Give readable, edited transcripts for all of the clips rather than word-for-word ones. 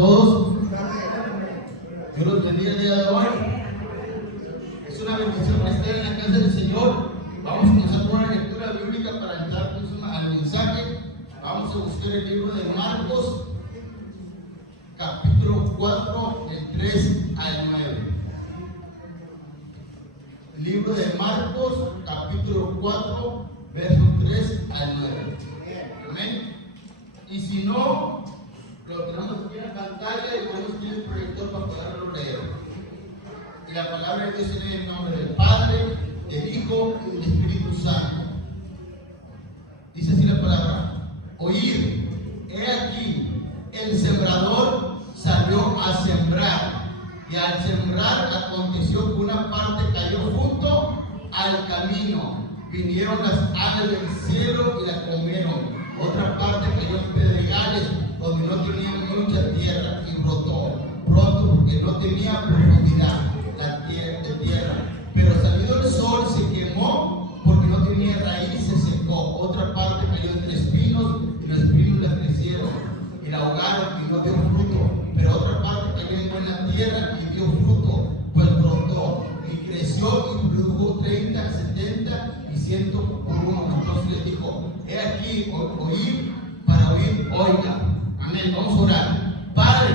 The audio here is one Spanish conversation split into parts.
todos. Dios los bendiga el día de hoy. Es una bendición estar en la casa del Señor. Vamos a comenzar con una lectura bíblica para entrar al mensaje. Vamos a buscar el libro de Marcos, capítulo 4, del 3 al 9. El libro de Marcos, capítulo 4, versos 3 al 9. Amén. Y si no, lo tenemos aquí en la pantalla y podemos tener el proyector para poderlo leer. Y la palabra de Dios se lee en el nombre del Padre, del Hijo y del Espíritu Santo. Dice así la palabra: oíd, he aquí, el sembrador salió a sembrar, y al sembrar aconteció que una parte cayó junto al camino. Vinieron las aves del cielo y la comieron. Otra parte cayó en pedregales, donde no tenía mucha tierra, y brotó pronto porque no tenía profundidad la tierra. Pero salido el sol se quemó porque no tenía raíz, se secó. Otra parte cayó entre espinos, y los espinos la crecieron y la ahogaron y no dio fruto. Pero otra parte cayó en buena tierra y dio fruto, pues brotó y creció y produjo 30, 70 y 100 por uno. Entonces le dijo: he aquí, oír para oír, oiga. Amén. Vamos a orar. Padre,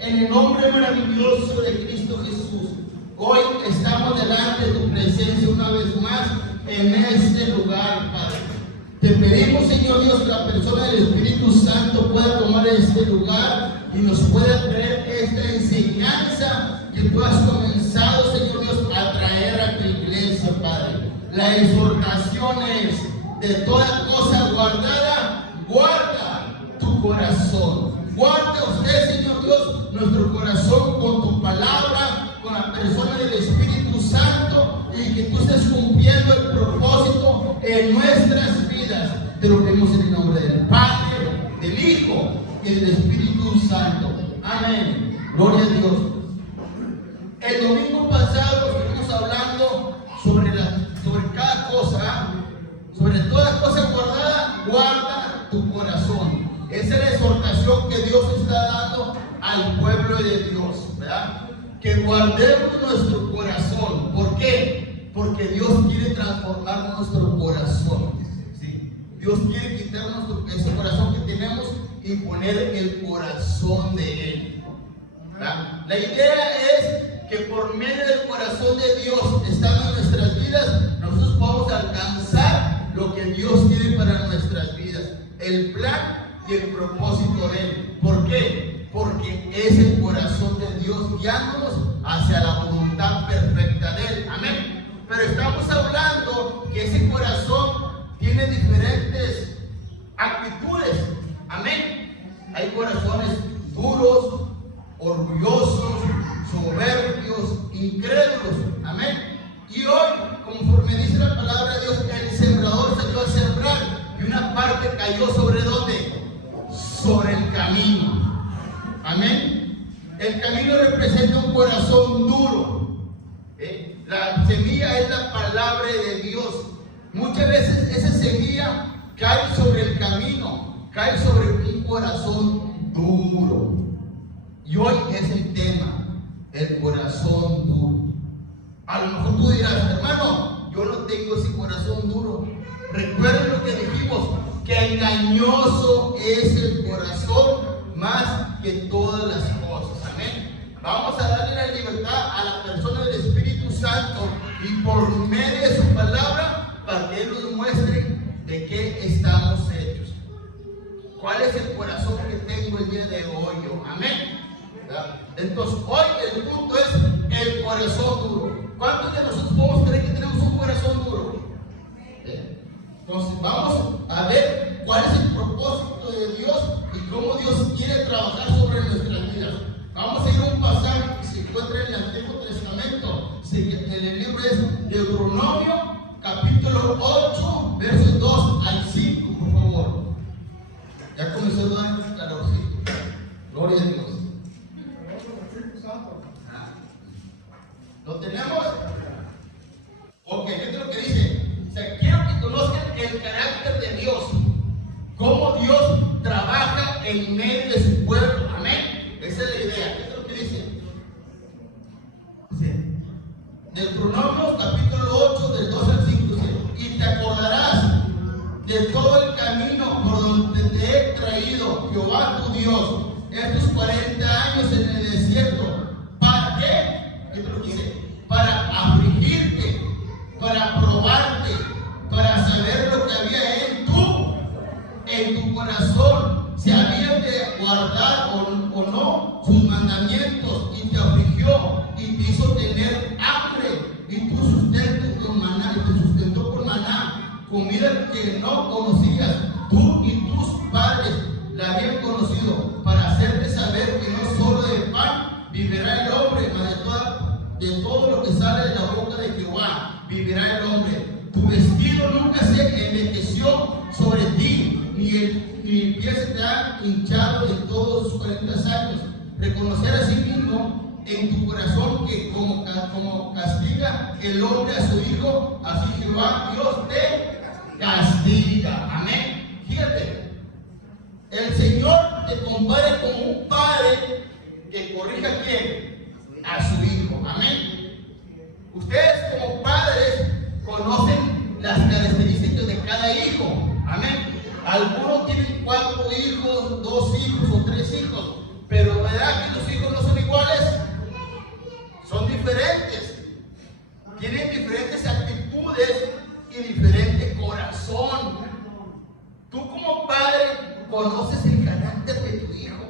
en el nombre maravilloso de Cristo Jesús, hoy estamos delante de tu presencia una vez más en este lugar, Padre. Te pedimos, Señor Dios, que la persona del Espíritu Santo pueda tomar este lugar y nos pueda traer esta enseñanza que tú has comenzado, Señor Dios, a traer a tu iglesia, Padre. La exhortación es: de toda cosa guardada, guarda tu corazón. Guarda usted, Señor Dios, nuestro corazón con tu palabra, con la persona del Espíritu Santo, y que tú estés cumpliendo el propósito en nuestras vidas. Te lo pedimos en el nombre del Padre, del Hijo y del Espíritu Santo. Amén. Gloria a Dios. El domingo pasado estuvimos hablando sobre cada cosa, sobre toda cosa guardada, guarda tu corazón. Esa es la exhortación que Dios está dando al pueblo de Dios, ¿verdad? Que guardemos nuestro corazón. ¿Por qué? Porque Dios quiere transformar nuestro corazón. ¿Sí? Dios quiere quitar ese corazón que tenemos y poner el corazón de Él, ¿verdad? La idea es que por medio del corazón de Dios, estando en nuestras vidas, nosotros podamos alcanzar lo que Dios tiene para nuestras vidas, el plan y el propósito de Él. ¿Por qué? Porque es el corazón de Dios guiándonos hacia la voluntad perfecta de Él. Amén. Pero estamos hablando que ese corazón tiene diferentes actitudes. Amén. Hay corazones duros, orgullosos, soberbios, incrédulos. Amén. Y hoy, conforme dice la palabra de Dios, el sembrador salió a sembrar, y una parte cayó ¿sobre dónde? Sobre el camino. Amén. El camino representa un corazón duro. La semilla es la palabra de Dios. Muchas veces esa semilla cae sobre el camino, cae sobre un corazón duro. Y hoy es el tema, el corazón duro. A lo mejor tú dirás: hermano, yo no tengo ese corazón duro. Recuerden lo que dijimos, que engañoso es el corazón más que todas las cosas. Amén. Vamos a darle la libertad a la persona del Espíritu Santo, y por medio de su palabra, para que Él nos muestre de qué estamos hechos. ¿Cuál es el corazón que tengo el día de hoy yo? Amén. Entonces, hoy el punto es el corazón duro. ¿Cuántos de nosotros podemos creer que tenemos un corazón duro? Entonces, vamos a ver cuál es el propósito de Dios y cómo Dios quiere trabajar sobre nuestras vidas. Vamos a ir a un pasaje que se encuentra en el Antiguo Testamento. En el libro es Deuteronomio, capítulo 8, versos 2 al 5, por favor. Ya comenzó a dar el calorcito. Gloria a Dios. ¿Lo tenemos? Ok, ¿qué es lo que dice? O sea, quiero que conozcan el carácter de Dios, cómo Dios trabaja en medio de su pueblo. Amén. Esa Deuteronomio capítulo 8 del 2 al 5 dice: y te acordarás de todo el camino por donde te he traído, Jehová tu Dios, estos 40 años en el desierto. ¿Para qué? Esto es lo que dice: para afligirte, para probarte, para saber lo que había en tu corazón, si habías de guardar o no sus mandamientos, y te afligió y te hizo tener hambre, y tu sustento con maná, y te sustentó con maná, comida que no conocías, tú y tus padres la habían conocido, para hacerte saber que no solo de pan vivirá el hombre, mas de todo lo que sale de la boca de Jehová vivirá el hombre. Tu vestido nunca se envejeció sobre ti, ni el pie se te ha hinchado en todos sus 40 años. Reconocer a sí mismo en tu corazón que como castiga el hombre a su hijo, así Jehová Dios te castiga. Amén. Fíjate, el Señor te compara como un padre que corrige a quién, a su hijo. Amén. Ustedes como padres conocen las características de cada hijo. Amén. Algunos tienen 4 hijos, 2 hijos o 3 hijos, pero ¿verdad que los hijos no son iguales? Son diferentes. Tienen diferentes actitudes y diferente corazón. Tú como padre conoces el carácter de tu hijo,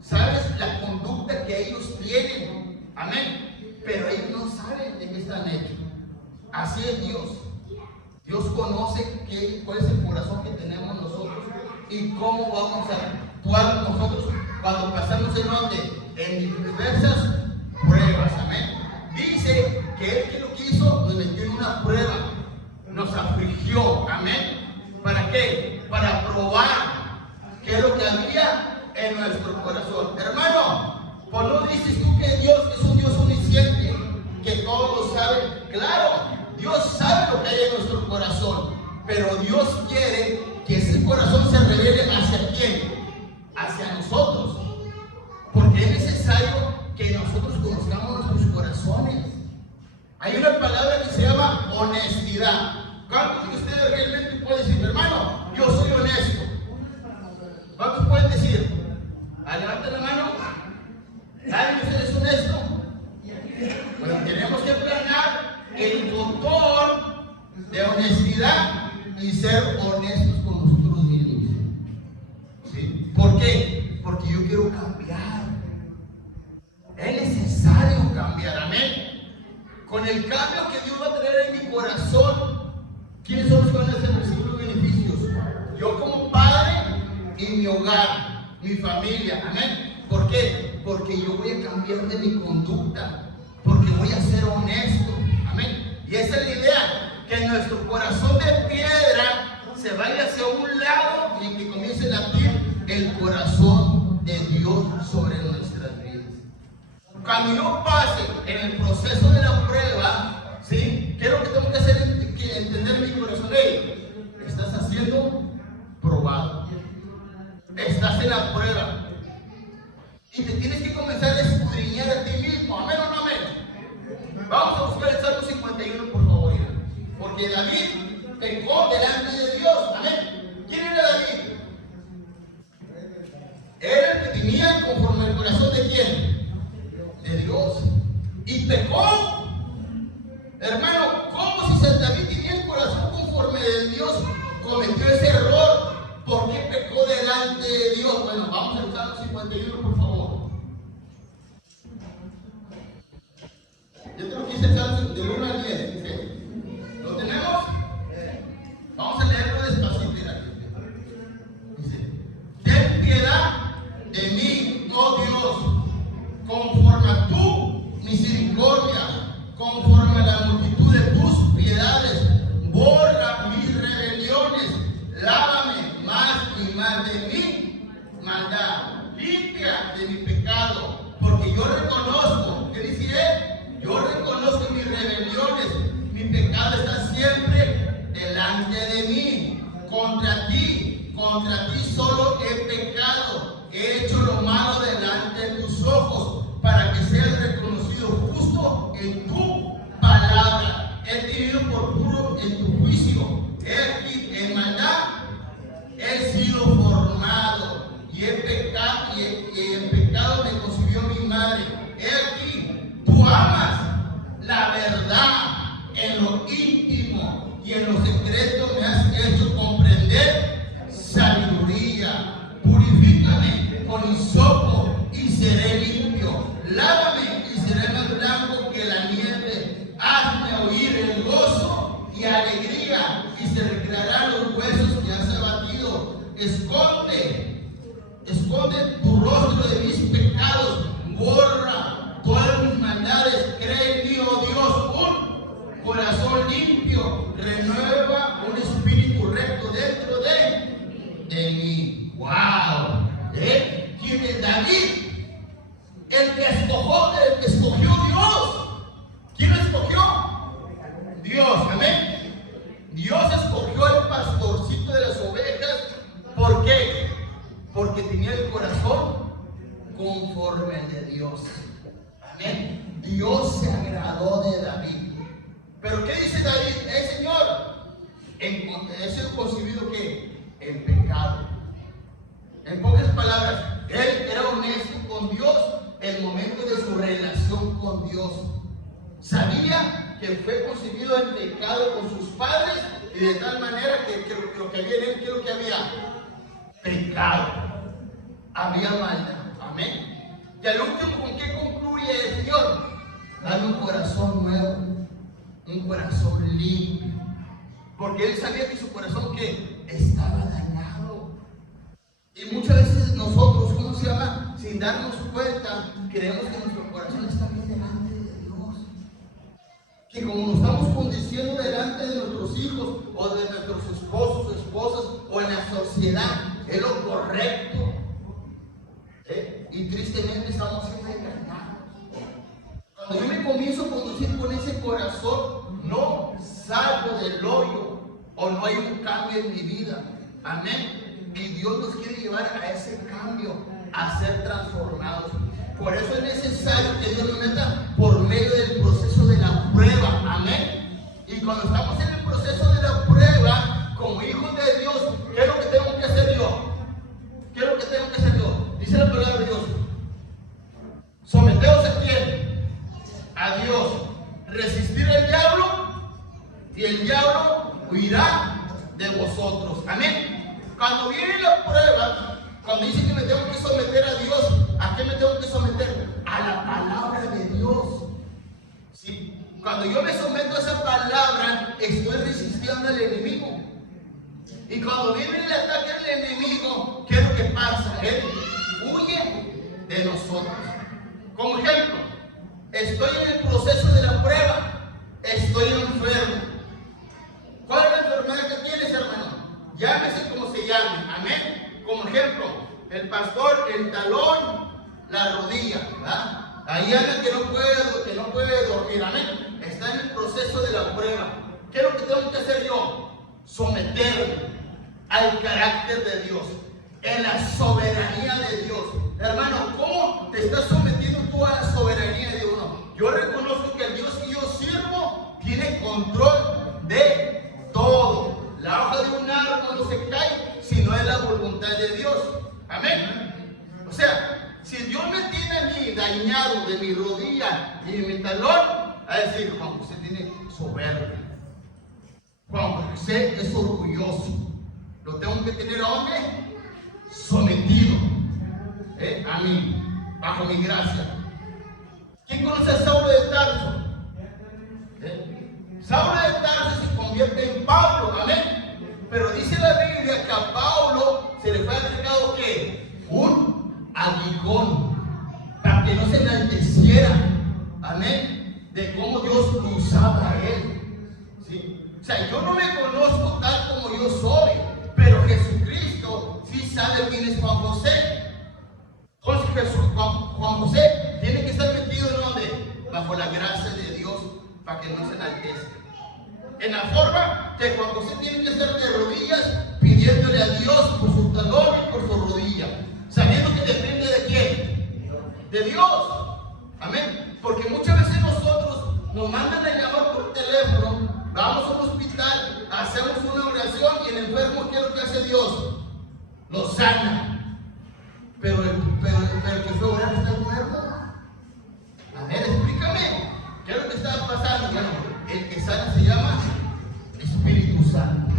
sabes la conducta que ellos tienen. Amén. Pero ellos no saben de qué están hechos. Así es Dios. Dios conoce cuál es el corazón que tenemos nosotros y cómo vamos a actuar nosotros cuando pasamos en diversas pruebas. Amén. Dice que Él que lo quiso nos metió en una prueba, nos afligió. Amén. ¿Para qué? Para probar qué es lo que había en nuestro corazón. Hermano, ¿por no dices tú que Dios es un Dios omnisciente, que todo lo sabe? Claro, Dios sabe lo que hay en nuestro corazón, pero Dios quiere que ese corazón se revele ¿hacia quién? Hacia nosotros, porque es necesario que nosotros conozcamos nuestros corazones. Hay una palabra que se llama honestidad. ¿Cuántos de ustedes realmente pueden decir, hermano, yo soy honesto? ¿Cuántos pueden decir? Levanta la mano. ¿Nadie de ustedes es honesto? Bueno, tenemos que planear el botón de honestidad y ser honestos con nosotros mismos. ¿Sí? ¿Por qué? Porque yo quiero cambiar. Es necesario cambiar. Amén. Con el cambio que Dios va a traer en mi corazón, ¿quiénes son los que van a recibir los beneficios? Yo como padre y mi hogar, mi familia. Amén. ¿Por qué? Porque yo voy a cambiar de mi conducta, porque voy a ser honesto. Amén. Y esa es la idea, que nuestro corazón de piedra se vaya hacia un lado y que comience a latir el corazón de Dios sobre nuestras vidas. Cuando yo pase en el proceso de la prueba, ¿sí? ¿Qué es lo que tengo que hacer? Que entender mi corazón. Hey, estás haciendo probado. Estás en la prueba. Y te tienes que comenzar a escudriñar a ti mismo. ¿Amén o no amén? Vamos a buscar el Salmo 51, por favor. Porque David pecó delante de Dios. Amén. ¿Quién era David? Era el que tenía conforme el corazón de quién? De Dios. Y pecó. Hermano, ¿cómo si San David tenía el corazón conforme de Dios cometió ese error? ¿Por qué pecó delante de Dios? Bueno, vamos al Salmo 51, por favor. Yo creo que dice el Salmo del 1 al 10. Dice, ¿lo tenemos? Vamos a leerlo despacito. Dice, ten piedad de mí, oh Dios, conforme a tu misericordia, conforme a la multitud de tus piedades, borra mis rebeliones, lávame más y más de mi maldad, limpia de mi pecado, porque yo reconozco, ¿qué dice él? Yo reconozco mis rebeliones, mi pecado está siempre delante de mí. Contra ti solo he pecado, he hecho lo malo delante de tus ojos, para que seas reconocido justo en tu palabra. vivido por puro en tu juicio. He aquí, en maldad he sido formado, y en pecado me concibió mi madre. He aquí, tú amas la verdad en lo íntimo, y en lo secreto me has hecho comprender sabiduría. Purifícame con hisopo y seré limpio. Lávame y seré más blanco que la nieve. Hazme oír el gozo y alegría, y se recrearán los huesos que has abatido. Esconde tu rostro de mis pecados, borra todas mis maldades. Cree en mí, oh Dios, un corazón limpio, renueva un espíritu recto dentro de mí. ¡Wow! ¿Quién es David? El que escogió Dios. ¿Quién lo escogió? Dios, amén. Dios escogió al pastorcito de las ovejas. ¿Por qué? Porque tenía el corazón conforme al de Dios. Amén. Dios se agradó de David. Pero ¿qué dice David? Señor, es concebido que el pecado. En pocas palabras, él era honesto con Dios en el momento de su relación con Dios. Sabía que fue concebido en pecado con sus padres, y de tal manera que lo que había en él, ¿qué es lo que había? Pecado. Había maldad. Amén. Y al último, ¿con qué concluye el Señor? Dale un corazón nuevo, un corazón limpio. Porque él sabía que su corazón que estaba dañado. Y muchas veces nosotros, ¿cómo se llama? Sin darnos cuenta, creemos que nuestro corazón está bien delante de Dios. Que como nos estamos conduciendo delante de nuestros hijos, o de nuestros esposos, esposas, o en la sociedad, es lo correcto. Y tristemente estamos siendo engañados. Cuando yo me comienzo a conducir con ese corazón, no salgo del hoyo, o no hay un cambio en mi vida. Amén. Y Dios nos quiere llevar a ese cambio, a ser transformados. Por eso es necesario que Dios nos meta por medio del proceso de la prueba. Amén. Y cuando estamos en el proceso de la prueba, como hijos de Dios, ¿qué es lo que tengo que hacer yo? ¿Qué es lo que tengo que hacer yo? Dice la palabra de Dios: someteos a quién? A Dios. Resistir al diablo, y el diablo huirá de vosotros. Amén. Cuando viene la prueba, cuando dice que me tengo que someter a Dios, ¿a qué me tengo que someter? A la palabra de Dios. ¿Sí? Cuando yo me someto a esa palabra, estoy resistiendo al enemigo. Y cuando viene el ataque del enemigo, ¿qué es lo que pasa? Él huye de nosotros. Como ejemplo, estoy en el proceso de la prueba, estoy enfermo. ¿Cuál es la enfermedad que tienes, hermano? Llámese como se llame. Amén. Como ejemplo, el pastor, el talón, la rodilla, ¿verdad? Ahí anda que no puede dormir. Amén. Está en el proceso de la prueba. ¿Qué es lo que tengo que hacer yo? Someterme al carácter de Dios, en la soberanía de Dios. Hermano, ¿cómo te estás sometiendo tú a la soberanía de uno? Yo reconozco que el Dios que yo sirvo tiene control de todo. La hoja de un árbol no se cae si no es la voluntad de Dios. Amén. O sea, si Dios me tiene a mí dañado de mi rodilla y de mi talón, a decir, Juan José tiene soberbia. Juan José es orgulloso. Lo tengo que tener a dónde? Sometido a mí, bajo mi gracia. ¿Quién conoce a Saulo de Tarso? Saulo de Tarso se convierte en Pablo, amén. Pero dice la Biblia que a Pablo se le fue agregado ¿qué? Un aguijón, para que no se enalteciera, amén, de cómo Dios lo usaba a él. ¿Sí? O sea, yo no me conozco tal como yo soy, pero Jesucristo sí sabe quién es Juan José. Entonces Juan José tiene que estar metido en donde? Bajo la gracia de Dios, para que no se enaltezca. En la forma que Juan José tiene que estar de rodillas, pidiéndole a Dios por su talón y por su rodilla, sabiendo que depende de quién, de Dios. Amén. Porque muchas veces nosotros nos mandan a llamar por teléfono, sana. Pero el que fue a orar está enfermo. A ver, explícame. ¿Qué es lo que está pasando? Bueno, el que sana se llama Espíritu Santo,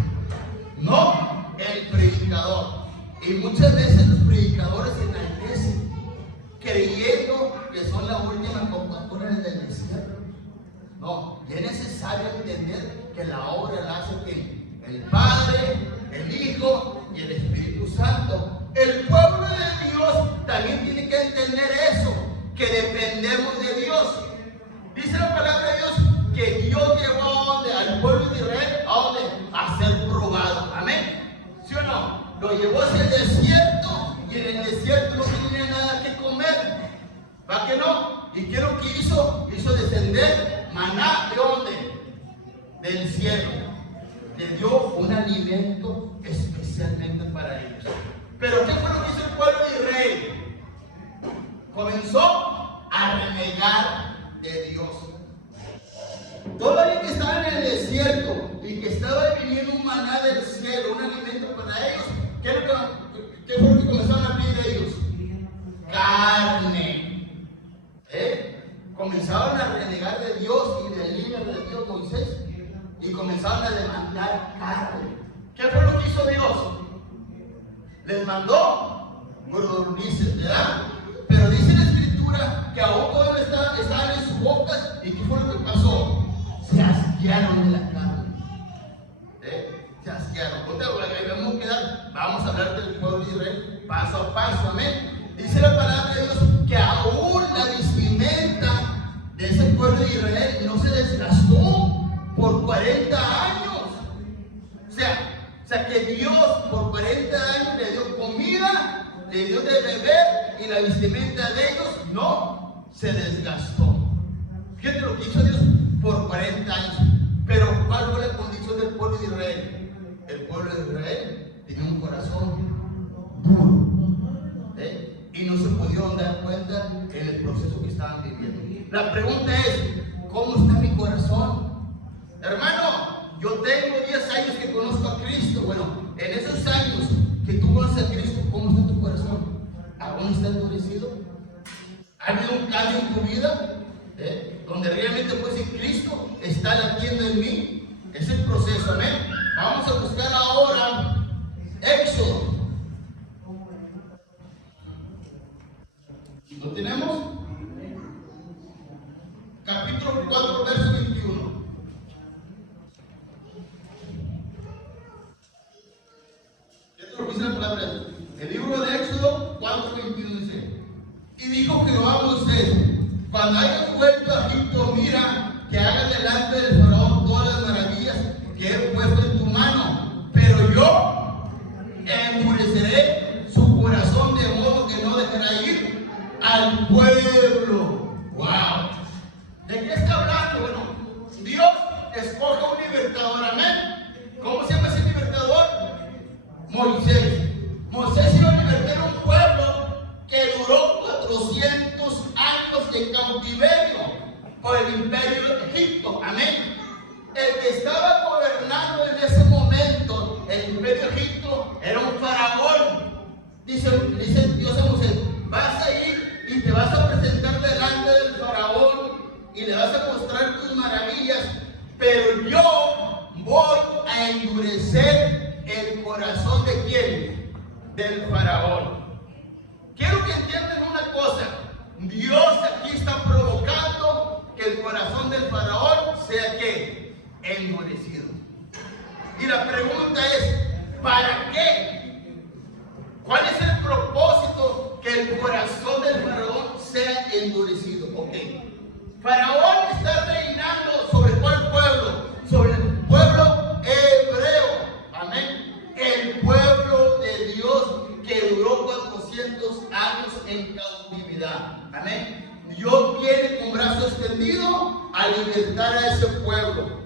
no el predicador. Y muchas veces los predicadores en la iglesia, creyendo que son la última Coca-Cola del desierto. No, y es necesario entender que la obra la hace ¿quién? El Padre, el Hijo y el Espíritu Santo. El pueblo de Dios también tiene que entender eso, que dependemos de Dios. Dice la palabra de Dios que Dios llevó a donde, al pueblo de Israel, a donde, a ser probado. Amén. ¿Sí o no? Lo llevó hacia el desierto y en el desierto no tenía nada que comer. ¿Para qué no? ¿Y qué es lo que hizo? Hizo descender maná. ¿De dónde? Del cielo. Le dio un alimento especialmente para ellos. Pero ¿qué fue lo que hizo el pueblo de Israel? Comenzó a renegar de Dios. Todavía que estaban en el desierto y que estaba viniendo un maná del cielo, un alimento para ellos, ¿qué fue lo que comenzaron a pedir ellos? Carne. Comenzaron a renegar de Dios y del líder de Dios, Moisés, y comenzaron a demandar carne. ¿Qué fue lo que hizo Dios? Les mandó codornices, ¿verdad? Pero dice la Escritura que aún todavía estaban en sus bocas. ¿Y qué fue lo que pasó? Se asquearon de la carne. Se asquearon. Vamos a hablar del pueblo de Israel paso a paso. Amén. Dice la palabra de Dios que aún la vestimenta de ese pueblo de Israel no se desgastó por 40 años. O sea que Dios por 40 años le dio comida, le dio de beber y la vestimenta de ellos no se desgastó. Fíjate lo que hizo Dios por 40 años. Pero ¿cuál fue la condición del pueblo de Israel? El pueblo de Israel tenía un corazón duro. Y no se pudieron dar cuenta en el proceso que estaban viviendo. La pregunta es, ¿cómo está mi corazón? Hermano, yo tengo 10 años que conozco a Cristo. Bueno, en esos años que tú conoces a Cristo, ¿cómo está tu corazón? ¿Aún está endurecido? ¿Ha habido un cambio en tu vida? Donde realmente pues si Cristo está latiendo en mí. Es el proceso, amén. Vamos a buscar ahora Éxodo. ¿Lo tenemos? Capítulo 4, verso 21. Esto es lo que dice la palabra. El libro de Éxodo 4, 21 dice: y dijo Jehová a Moisés: cuando hayas vuelto a Egipto, mira que hagas delante del faraón todas las maravillas que he puesto en tu mano, pero yo endureceré su corazón de modo que no dejará ir al pueblo. ¡Wow! ¿De qué está hablando? Bueno, Dios escoge un libertador, amén. ¿Cómo se llama ese libertador? Moisés. Moisés iba a libertar a un pueblo que duró 400 años de cautiverio por el imperio de Egipto, amén. El que estaba gobernando en ese momento el imperio de Egipto era un faraón. Dice Dios a Moisés: vas a ir y te vas a presentar delante del faraón y le vas a mostrar tus maravillas, pero yo voy a endurecer el corazón de ¿quién? Del faraón. Quiero que entiendan una cosa: Dios aquí está provocando que el corazón del faraón sea ¿qué? Endurecido. Y la pregunta es: ¿para qué? ¿Cuál es el propósito que el corazón del faraón sea endurecido? Ok. Faraón está reinando sobre ¿cuál pueblo? Sobre el pueblo hebreo. Amén. El pueblo de Dios que duró 400 años en cautividad. Amén. Dios viene con brazo extendido a libertar a ese pueblo,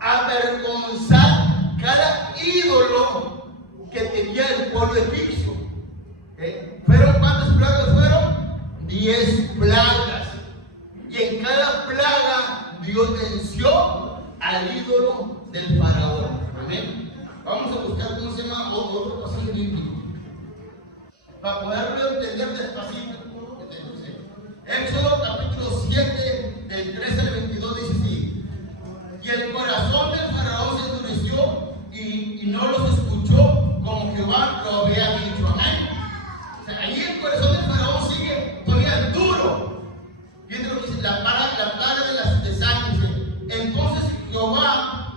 a avergonzar cada ídolo que tenía el pueblo egipcio. ¿Fueron cuántas plagas fueron? 10 plagas. Y en cada plaga Dios venció al ídolo del faraón. Amén. Vamos a buscar cómo se llama otro pasaje bíblico. para poderlo entender despacito. Éxodo capítulo 7, del 13 al 22 dice así: y el corazón del faraón se endureció y no los escuchó como Jehová lo había dicho. Amén. O sea, ahí el corazón del faraón sigue todavía duro. Fíjense lo que dice la plaga de sangre. Entonces Jehová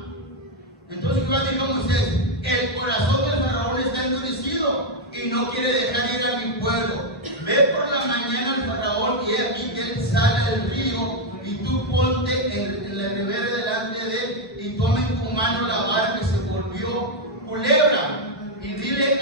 dijo a Moisés: el corazón del faraón está endurecido y no quiere dejar ir a mi pueblo. Ve por la mañana al faraón y he aquí que él sale del río, y tú ponte en la ribera delante de él y toma en tu mano la vara que se volvió culebra y dile,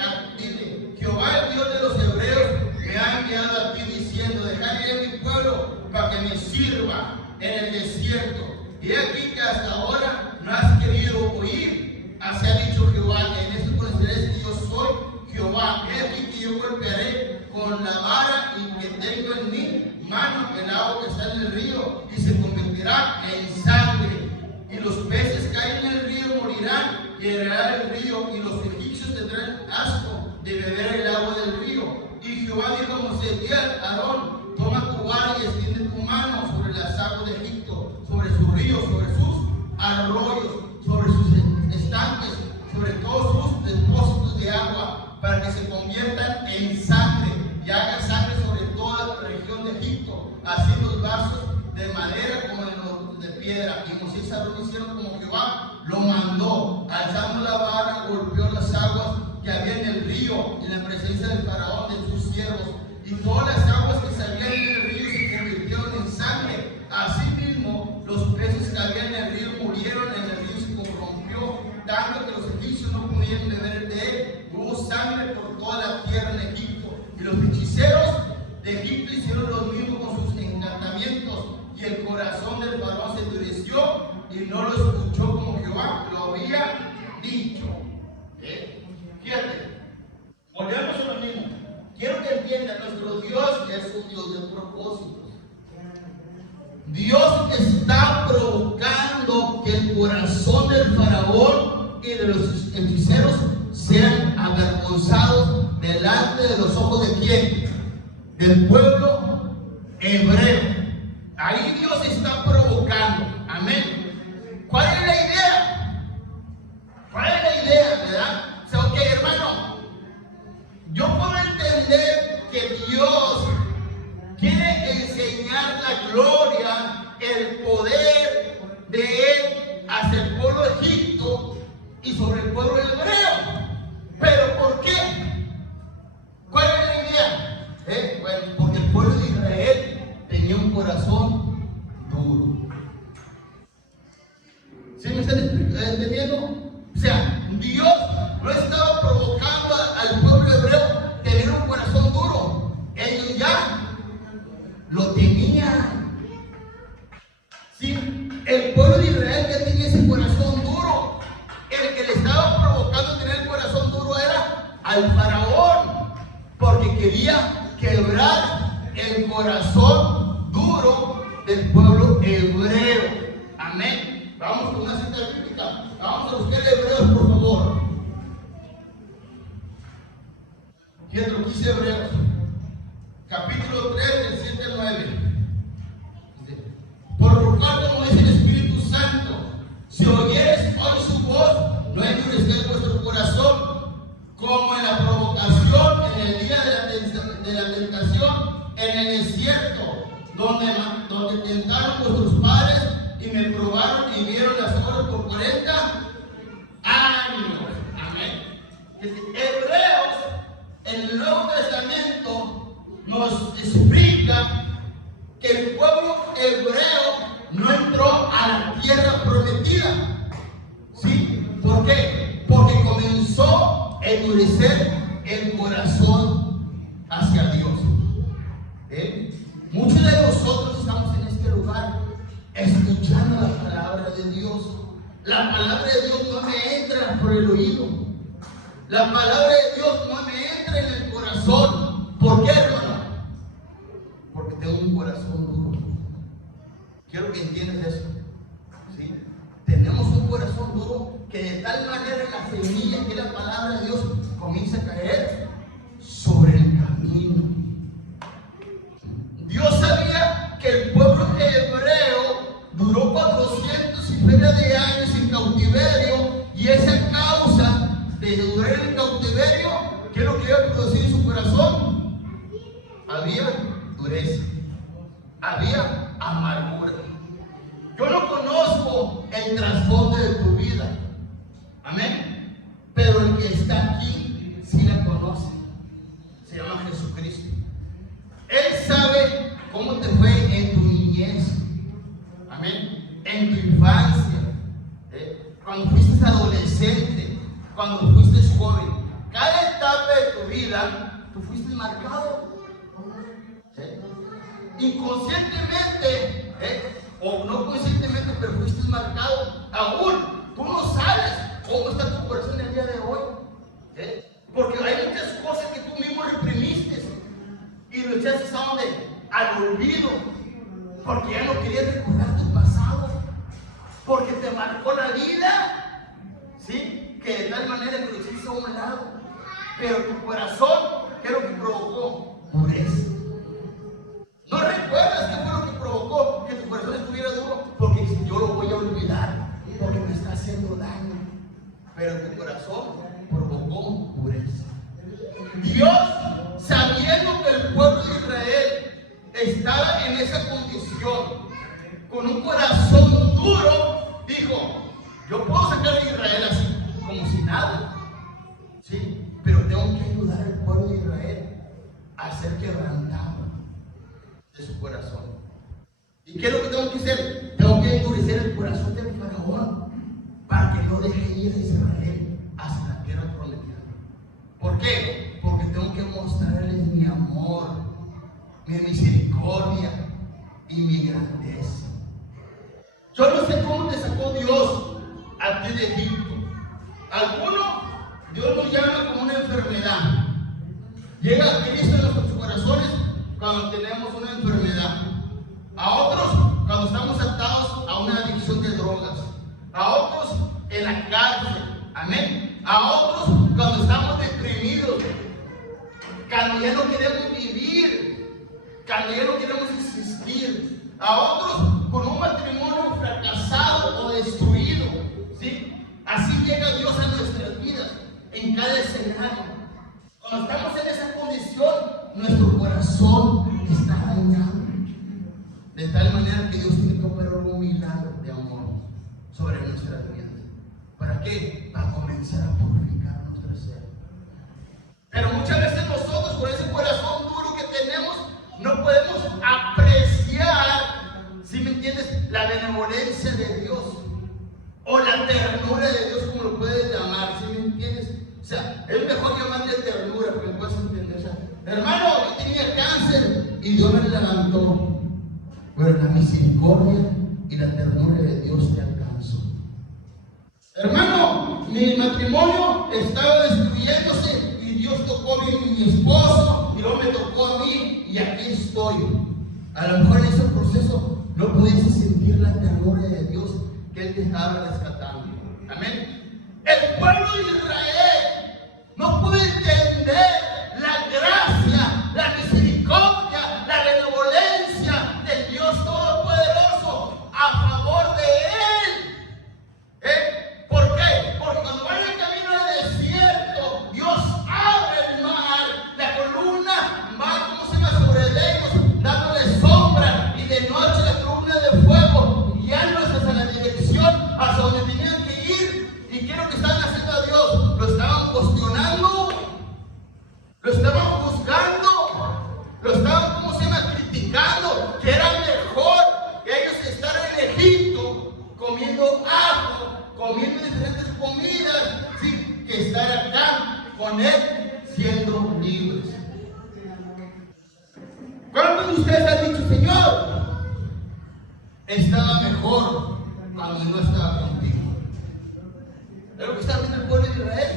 Jehová el Dios de los hebreos me ha enviado a ti diciendo: dejar ir a mi pueblo para que me sirva en el desierto. Y aquí que hasta ahora no has querido oír. Así ha dicho Jehová: en esto conoceréis que yo soy Jehová. He aquí que yo golpearé con la vara y que tengo en mi mano el agua que está en el río, y se convertirá en sangre. Y los peces que hay en el río morirán, y herrará el río, y los egipcios tendrán asco de beber el agua del río. Y Jehová dijo a Moisés: di a Aarón, toma tu vara y extiende tu mano sobre las aguas de Egipto, sobre sus ríos, sobre sus arroyos, sobre sus estanques, sobre todos sus depósitos de agua, para que se conviertan en sangre, y haga sangre sobre toda la región de Egipto, así los vasos de madera como los de piedra. Y Moisés y Aarón hicieron como Jehová lo mandó. Alzando la vara, golpeó las aguas que había en el río, en la presencia del faraón, de sus siervos, y todas las aguas que salían del río se convirtieron en sangre. Asimismo, los peces que había en el río murieron, en el río se corrompió, tanto que los egipcios no pudieron beber de él. Hubo sangre por toda la tierra en Egipto. Y los hechiceros de Egipto hicieron lo mismo con sus encantamientos, y el corazón del faraón se endureció y no lo escuchó como Jehová lo había dicho. Fíjate, volvemos a lo mismo. Quiero que entiendan, nuestro Dios es un Dios de propósitos. Dios está provocando que el corazón del faraón y de los hechiceros sean avergonzados delante de los ojos de ¿quién? Del pueblo hebreo. Ahí Dios está provocando. Amén. ¿Cuál es la idea? ¿Cuál es la idea, verdad? O sea, ok, hermano, yo puedo entender que Dios quiere enseñar la gloria, el poder de Él hacia el pueblo de Egipto y sobre el pueblo hebreo. ¿Pero por qué? ¿Cuál es la idea? Bueno, porque el pueblo de Israel tenía un corazón duro. ¿Sí me están entendiendo? O sea, Dios no estaba provocando al pueblo hebreo a tener un corazón duro. Ellos ya lo tenían. Sí, el pueblo de Israel ya tenía ese corazón duro. El que le estaba provocando a tener el corazón duro era al faraón, porque quería quebrar el corazón duro del pueblo hebreo. Amén. Vamos con una cita bíblica. Vamos a buscar Hebreos, por favor. Fíjate lo que dice Hebreos, capítulo 3, del 7 al 9. Por lo cual, como dice el Espíritu Santo, si oyeres hoy su voz, no endurezcáis vuestro corazón, como en la provocación en el día de la tentación en el desierto, donde tentaron vuestros padres y me probaron y vieron las obras por 40 años. Amén. Hebreos, en el Nuevo Testamento, nos explica que el pueblo hebreo no entró a la tierra prometida. ¿Sí? ¿Por qué? Porque comenzó a endurecer el corazón hacia Dios. Muchos de nosotros estamos en este lugar escuchando la palabra de Dios. La palabra de Dios no me entra por el oído. La palabra de Dios no me entra en el corazón. ¿Por qué, hermano? Porque tengo un corazón duro. Quiero que entiendas eso. ¿Sí? Tenemos un corazón duro que de tal manera la semilla que es la palabra de Dios comienza a caer sobre el camino. cautiverio, y esa causa de durar en el cautiverio, ¿qué es lo que había producido en su corazón? Había dureza, había amargura. Yo no conozco el trasfondo de tu vida, amén, pero el que está aquí sí la conoce. Se llama Jesucristo. Él sabe cómo te fue en tu niñez, amén, en tu infancia, cuando fuiste adolescente, cuando fuiste joven. Cada etapa de tu vida, tú fuiste marcado, inconscientemente, o no conscientemente, pero fuiste marcado. Aún tú no sabes cómo está tu corazón el día de hoy, porque hay muchas cosas que tú mismo reprimiste y lo echaste a donde, al olvido, porque ya no querías recordar tu pasado, porque te marcó la vida, ¿sí? Que de tal manera que lo hiciste a un lado, pero tu corazón, ¿qué es lo que provocó? Pureza. ¿No recuerdas qué fue lo que provocó que tu corazón estuviera duro? Porque yo lo voy a olvidar, porque me está haciendo daño. Pero tu corazón provocó pureza. Dios, sabiendo que el pueblo de Israel estaba en esa condición, con un corazón duro, dijo: yo puedo sacar a Israel así, como si nada, ¿sí? Pero tengo que ayudar al pueblo de Israel a ser quebrantado de su corazón. ¿Y qué es lo que tengo que hacer? Tengo que endurecer el corazón del faraón para que no deje ir a Israel hacia la tierra prometida. ¿Por qué? Porque tengo que mostrarles mi amor, mi misericordia y mi grandeza. Yo no sé cómo te sacó Dios a ti de Egipto. Algunos, Dios nos llama como una enfermedad. Llega a Cristo en nuestros corazones cuando tenemos una enfermedad. A otros, cuando estamos atados a una adicción de drogas. A otros, en la cárcel. Amén. A otros, cuando estamos deprimidos. Cuando ya no queremos vivir. Cuando ya no queremos existir. A otros, con un matrimonio fracasado o destruido. ¿Sí? Así llega Dios a nuestras vidas, en cada escenario. Cuando estamos en esa condición, nuestro corazón está dañado. De tal manera que Dios tiene que operar un milagro de amor sobre nuestras vidas. ¿Para qué? Para comenzar a purificar nuestro ser. Pero muchas veces nosotros, con ese corazón duro que tenemos, no podemos apreciar, ¿sí me entiendes?, la benevolencia de Dios o la ternura de Dios, como lo puedes llamar, ¿sí me entiendes? O sea, es mejor llamarle ternura, porque puedes entender. O sea, hermano, yo tenía cáncer y Dios me levantó. Pero la misericordia y la ternura de Dios te alcanzó. Hermano, mi matrimonio estaba destruyéndose y Dios tocó a mi esposo y luego me tocó a mí y aquí estoy. A lo mejor en ese proceso no pudiste sentir la ternura de Dios que Él te estaba rescatando. Amén. El pueblo de Israel no pudo entender la gracia, la misericordia, la benevolencia del Dios Todopoderoso a favor de Él. ¿Por qué? Porque cuando van en el camino del desierto, Dios abre el mar, la columna va, ¿cómo se llama?, sobre ellos, dándole sombra, y de noche la columna de fuego, guiándolos hacia la dirección, hacia donde tenían que ir. ¿Y qué es lo que estaban haciendo a Dios? Lo estaban cuestionando, lo estaban juzgando, lo estaban, ¿cómo se llama?, criticando, que era mejor que ellos estar en Egipto comiendo ajo, comiendo diferentes comidas, ¿sí?, que estar acá con Él siendo libres. ¿Cuántos de ustedes han dicho: Señor, estaba mejor cuando no estaba contigo? Es lo que está haciendo el pueblo de Israel.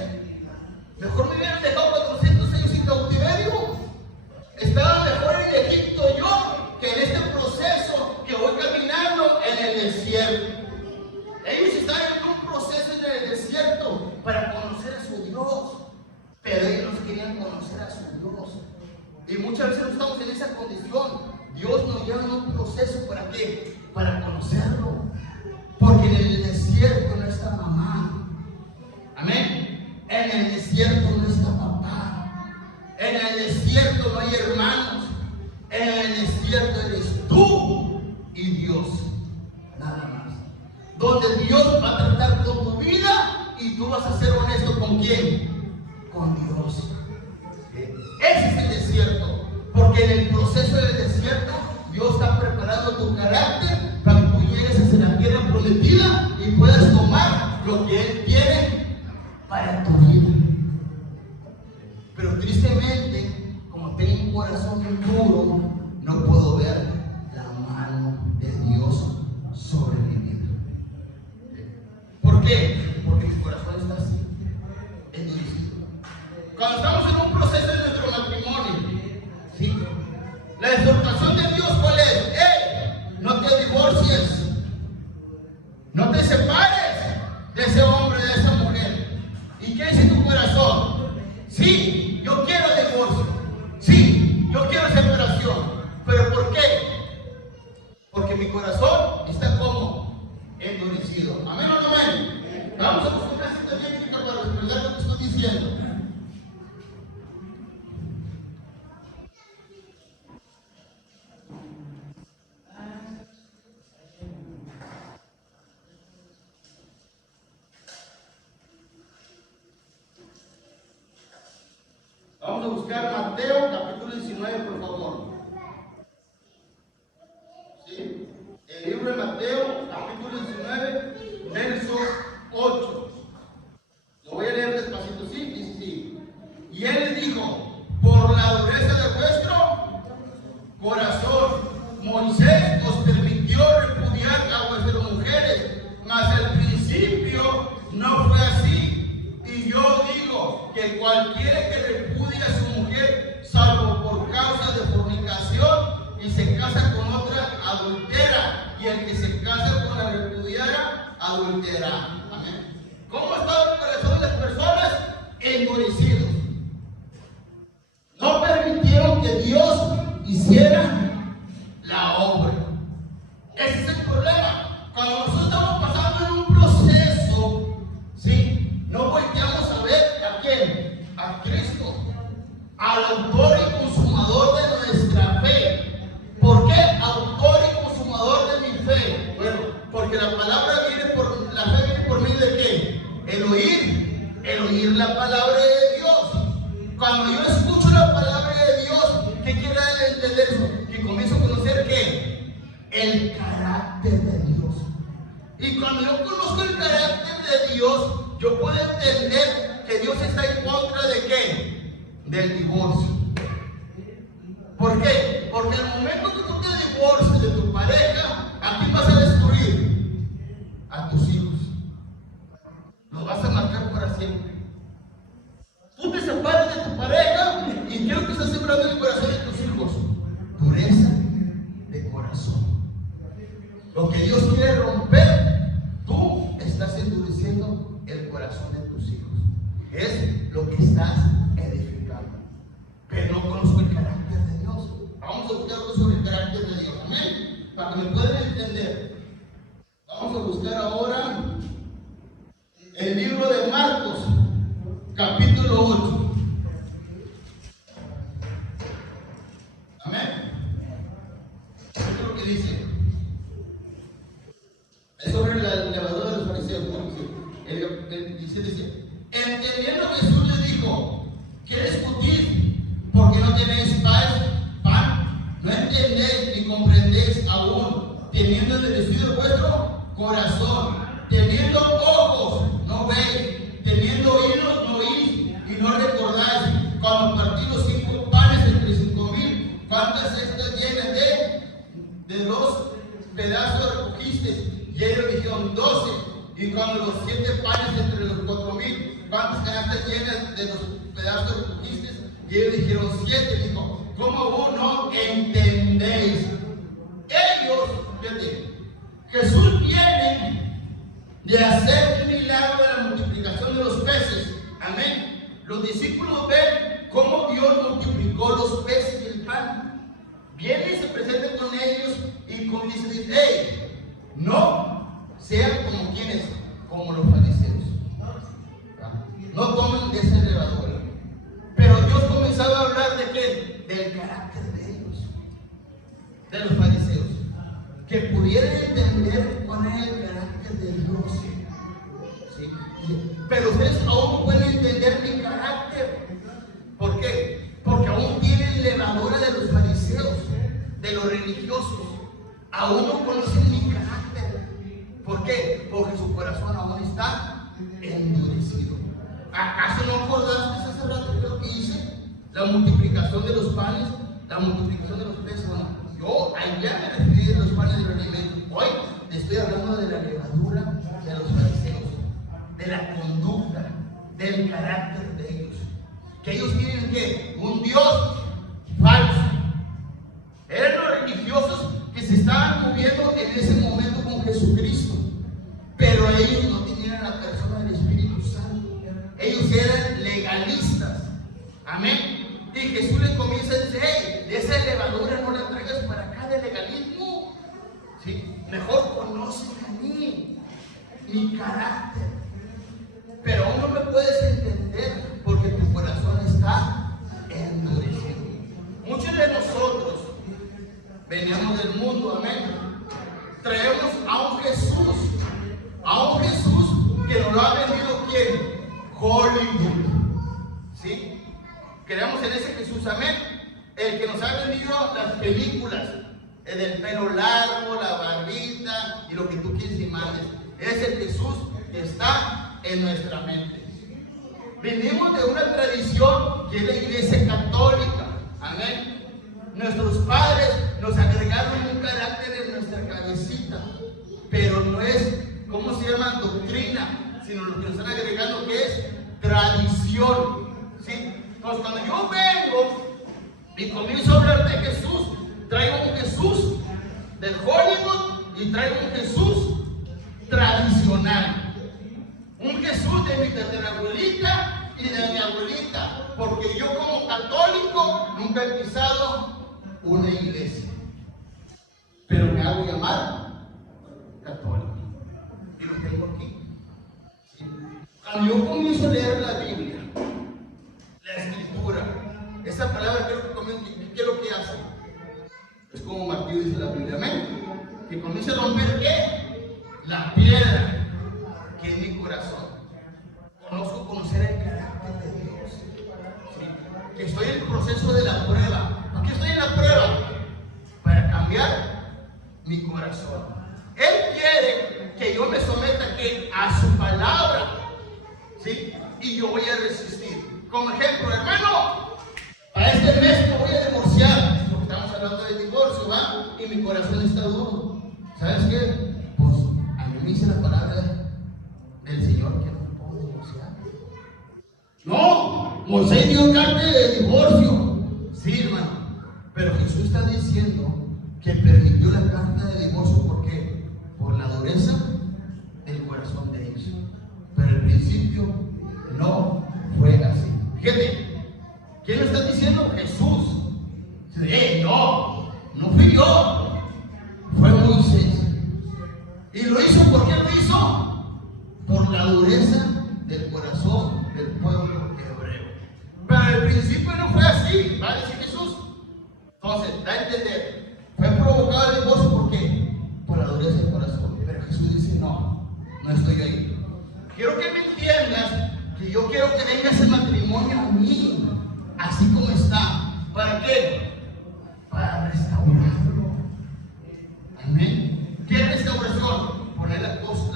Mejor me hubieran dejado 400 años sin cautiverio. Estaba mejor en Egipto yo que en este proceso que voy caminando en el desierto. Ellos estaban en un proceso en el desierto para conocer a su Dios, pero ellos no querían conocer a su Dios. Y muchas veces no estamos en esa condición. Dios nos lleva en un proceso, ¿para qué? Para conocerlo. Porque en el desierto no está ¿con quién? Con Dios. Ese es el desierto. Porque en el proceso del desierto, Dios está preparando tu carácter para que tú llegues hacia la tierra prometida y puedas tomar lo que Él tiene para tu vida. Pero tristemente, como tengo un corazón duro, no puedo ver la mano de Dios sobre mi vida. ¿Por qué? Porque mi corazón está así, endurecido. Cuando estamos en un proceso de nuestro matrimonio, ¿sí? La exhortación de Dios, ¿cuál es? ¡Ey! No te divorcies, no te separes de ese hombre, de esa mujer. ¿Y qué dice tu corazón? Sí, yo quiero divorcio. Sí, yo quiero separación. ¿Pero por qué? Porque mi corazón está como endurecido. ¿Amén o no amén? Vamos a buscar una cita bíblica para respaldar lo que estoy diciendo. Vamos a buscar Mateo capítulo 19, por favor. ¿Sí? El libro de Mateo capítulo 19, verso 8. Lo voy a leer despacito, ¿sí? Dice sí. Y él le dijo: por la dureza de vuestro corazón, Moisés os permitió repudiar a vuestras mujeres, mas al principio no fue así. Y yo digo que cualquiera que repudie a su mujer, salvo por causa de fornicación, y se casa con otra, adultera, y el que se casa con la repudiara, adultera. Amén. ¿Cómo está el corazón de las personas? Endurecidos. No permitieron que Dios hiciera la obra. Ese es el problema. Cuando nosotros estamos pasando en un proceso, ¿sí? No volteamos a ver a quién, a Cristo, al autor y consumador de nuestra fe. ¿Por qué autor y consumador de mi fe? Bueno, porque la palabra viene por, la fe viene por medio de qué? El oír la palabra de Dios. Cuando yo escucho la palabra de Dios, ¿qué quiere entender eso? Que comienzo a conocer ¿qué? El carácter de Dios. Y cuando yo conozco el carácter de Dios, yo puedo entender que Dios está en contra de ¿qué? Del divorcio. ¿Por qué? Porque al momento que tú te divorcias de tu pareja, ¿a quién vas a destruir? A tus hijos. Los vas a marcar para siempre. Tú te separas de tu pareja y quiero que estás sembrando en el corazón de tus hijos dureza de corazón. Lo que Dios quiere romper, tú estás endureciendo el corazón de tus hijos. Es lo que estás edificando. Pero no conozco el carácter de Dios. Vamos a buscar algo sobre el carácter de Dios. Amén. Para que me puedan entender. Vamos a buscar ahora el libro de Marcos, capítulo 8. Amén. Esto es lo que dice. Es sobre la levadura de los fariseos. Dice, entendiendo Jesús le dijo: ¿qué discutís? Porque no tenéis pan. No entendéis ni comprendéis aún, teniendo endurecido vuestro corazón, teniendo ojos, no veis, teniendo oídos, no oís, y no recordáis cuando partí los 5 panes entre 5,000, cuántas cestas llenas de 2 pedazos recogisteis. Y ellos dijeron 12. Y cuando los 7 panes entre los 4,000, cuántas canastas llenas de los pedazos recogisteis. Y ellos dijeron 7. Dijo: ¿cómo vos no entendéis? Ellos, fíjate, Jesús viene de hacer un milagro de la multiplicación de los peces. Amén. Los discípulos ven cómo Dios multiplicó los peces y el pan. Viene y se presenta con ellos y dice: hey, no sean como quienes, como los fariseos. No tomen de esa levadura. Pero Dios comenzaba a hablar de qué? Del carácter de ellos, de los fariseos, que pudieran entender cuál era el carácter de Dios. ¿sí? Pero ustedes aún no pueden entender mi carácter. ¿Por qué? Porque aún tienen levadura de los fariseos, de los religiosos. Aún no conocen mi carácter. ¿Por qué? Porque su corazón aún está endurecido. ¿Acaso no acordaste hace rato de lo que hice? La multiplicación de los panes, la multiplicación de los peces. Bueno, yo allá me referí a los panes de los alimentos. Hoy te estoy hablando de la levadura de los fariseos, de la conducta, del carácter de ellos. Que ellos tienen que un Dios falso. Eran los religiosos que se estaban moviendo en ese momento con Jesucristo, pero ellos no tenían la persona del Espíritu Santo. Ellos eran legalistas. Amén. Y Jesús les comienza a decir: hey, de esa levadura no la traigas para acá de legalismo. ¿Sí? Mejor conóceme a mí, mi carácter. Pero aún no me puedes entender porque tu corazón está endurecido. Muchos de nosotros veníamos del mundo, amén. Traemos a un Jesús que nos lo ha vendido ¿quién? Hollywood. ¿Sí? Creemos en ese Jesús, amén. El que nos ha vendido las películas, el del pelo largo, la barbita y lo que tú quieres y mandes. Es el Jesús que está en nuestra mente. Venimos de una tradición que es la Iglesia Católica, amén. Nuestros padres nos agregaron un carácter en nuestra cabecita, pero no es, ¿cómo se llama? Doctrina, sino lo que nos están agregando que es tradición. ¿Sí? Entonces cuando yo vengo y comienzo a hablar de Jesús, traigo un Jesús de Hollywood y traigo un Jesús tradicional. Un Jesús de mi tatarabuelita y de mi abuelita, porque yo como católico nunca he pisado una iglesia, pero me hago llamar católico y lo tengo aquí. ¿Sí? Cuando yo comienzo a leer la Biblia, la Escritura, esa palabra ¿qué es lo que hace? Es como Mateo dice la Biblia, amén, que comienza a romper ¿qué? La piedra que es mi corazón. Conozco conocer el carácter de Dios. ¿Sí? Que estoy en el proceso de la prueba. ¿Por qué estoy en la prueba? Para cambiar mi corazón. Él quiere que yo me someta a su palabra. ¿Sí? Y yo voy a resistir. Como ejemplo, hermano, para este mes me voy a divorciar. Porque estamos hablando de divorcio, ¿va? Y mi corazón está duro. ¿Sabes qué? Pues a mí me dice la palabra del Señor que no me puedo divorciar. No, Moisés dio carta de divorcio. Sí, hermano. Pero Jesús está diciendo que permitió la carta de divorcio. ¿Por qué? Por la dureza del corazón de ellos. Pero al principio no fue así. Fíjate, ¿quién lo está diciendo? Jesús. No fui yo, fue Moisés. ¿Y lo hizo? ¿Por qué lo hizo? Por la dureza del corazón del pueblo hebreo. Pero al principio no fue así, ¿va a decir Jesús? Entonces, da a entender, fue provocado el divorcio, ¿por qué? Por la dureza del corazón. Pero Jesús dice, no estoy ahí. Quiero que me entiendas que yo quiero que venga ese matrimonio a mí, así como está. ¿Para qué? Para restaurarlo. Amén. ¿Qué restauración? Poner las cosas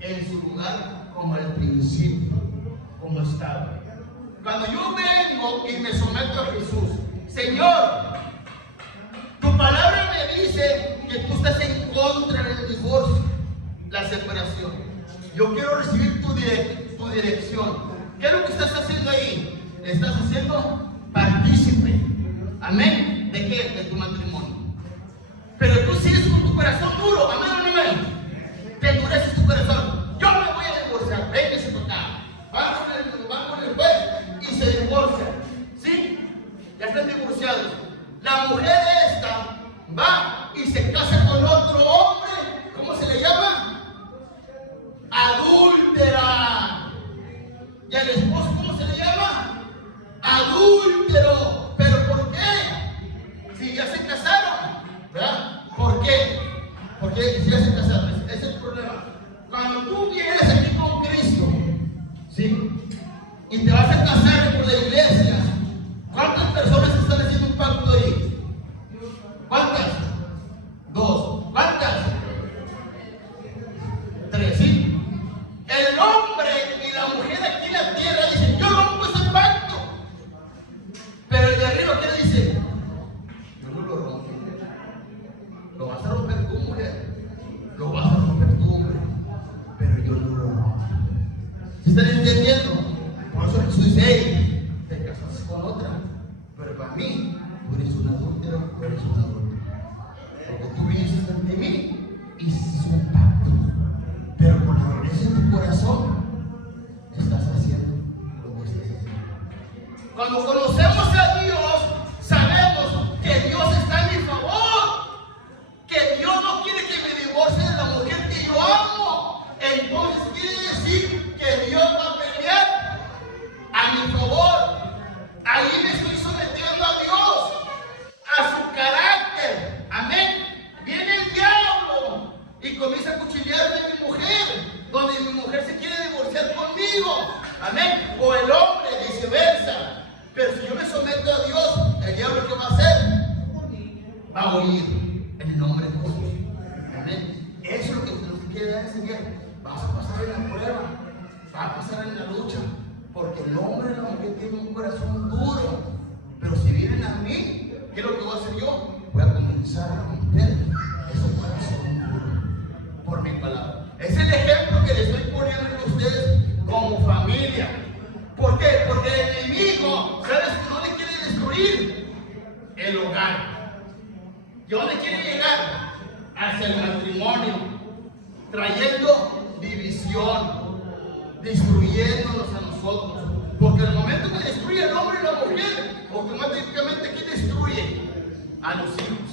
en su lugar como al principio, como estaba. Cuando yo vengo y me someto a Jesús, Señor, tu palabra me dice que tú estás en contra del divorcio, la separación. Yo quiero recibir tu dirección. ¿Qué es lo que estás haciendo ahí? Estás haciendo partícipe. Amén. ¿De qué? De tu matrimonio. Pero tú sigues con tu corazón duro. Amén o no amén. Te endureces tu corazón. Yo me voy a divorciar. Véngase por acá. Van con el juez y se divorcian. ¿Sí? Ya están divorciados. La mujer esta va y se casa con otro hombre. ¿Cómo se le llama? Adúltera. ¿Y al esposo cómo se le llama? Adúltero. ¿Pero por qué? Si ya se casaron, ¿verdad? ¿Por qué? Porque si ya se casaron, ese es el problema. Cuando tú vienes aquí con ¿Se están entendiendo? Por eso Jesús dice, hey, te casaste con otra, pero para mí, tú eres un adúltero, tú eres un adúltero. Porque tú viniste ante mí y hiciste un pacto, pero con la dureza en tu corazón, estás haciendo lo que estás haciendo. Cuando conocemos a Dios, sabemos que Dios está en mi favor, que Dios no quiere que me divorcie de la mujer que yo amo. Entonces quiere decir que Dios va a pelear a mi favor. Ahí me estoy sometiendo a Dios, a su carácter. Amén. Viene el diablo y comienza a cuchillarme a mi mujer, donde mi mujer se quiere divorciar conmigo. Amén. O el hombre, viceversa. Pero si yo me someto a Dios, el diablo, ¿qué va a hacer? Va a huir en el nombre de Jesús. Amén. Eso es lo que nos quiere enseñar. Vas a pasar en la prueba, vas a pasar en la lucha, porque el hombre y la mujer tiene un corazón duro. Pero si vienen a mí, ¿qué es lo que voy a hacer yo? Voy a comenzar a romper ese corazón duro por mi palabra. Es el ejemplo que les estoy poniendo a ustedes como familia. ¿Por qué? Porque el enemigo, ¿sabes? No le quiere destruir el hogar. ¿Y dónde quiere llegar? Hacia el matrimonio, trayendo división, destruyéndonos a nosotros. Porque el momento que destruye al hombre y la mujer, automáticamente ¿quién destruye? A los hijos.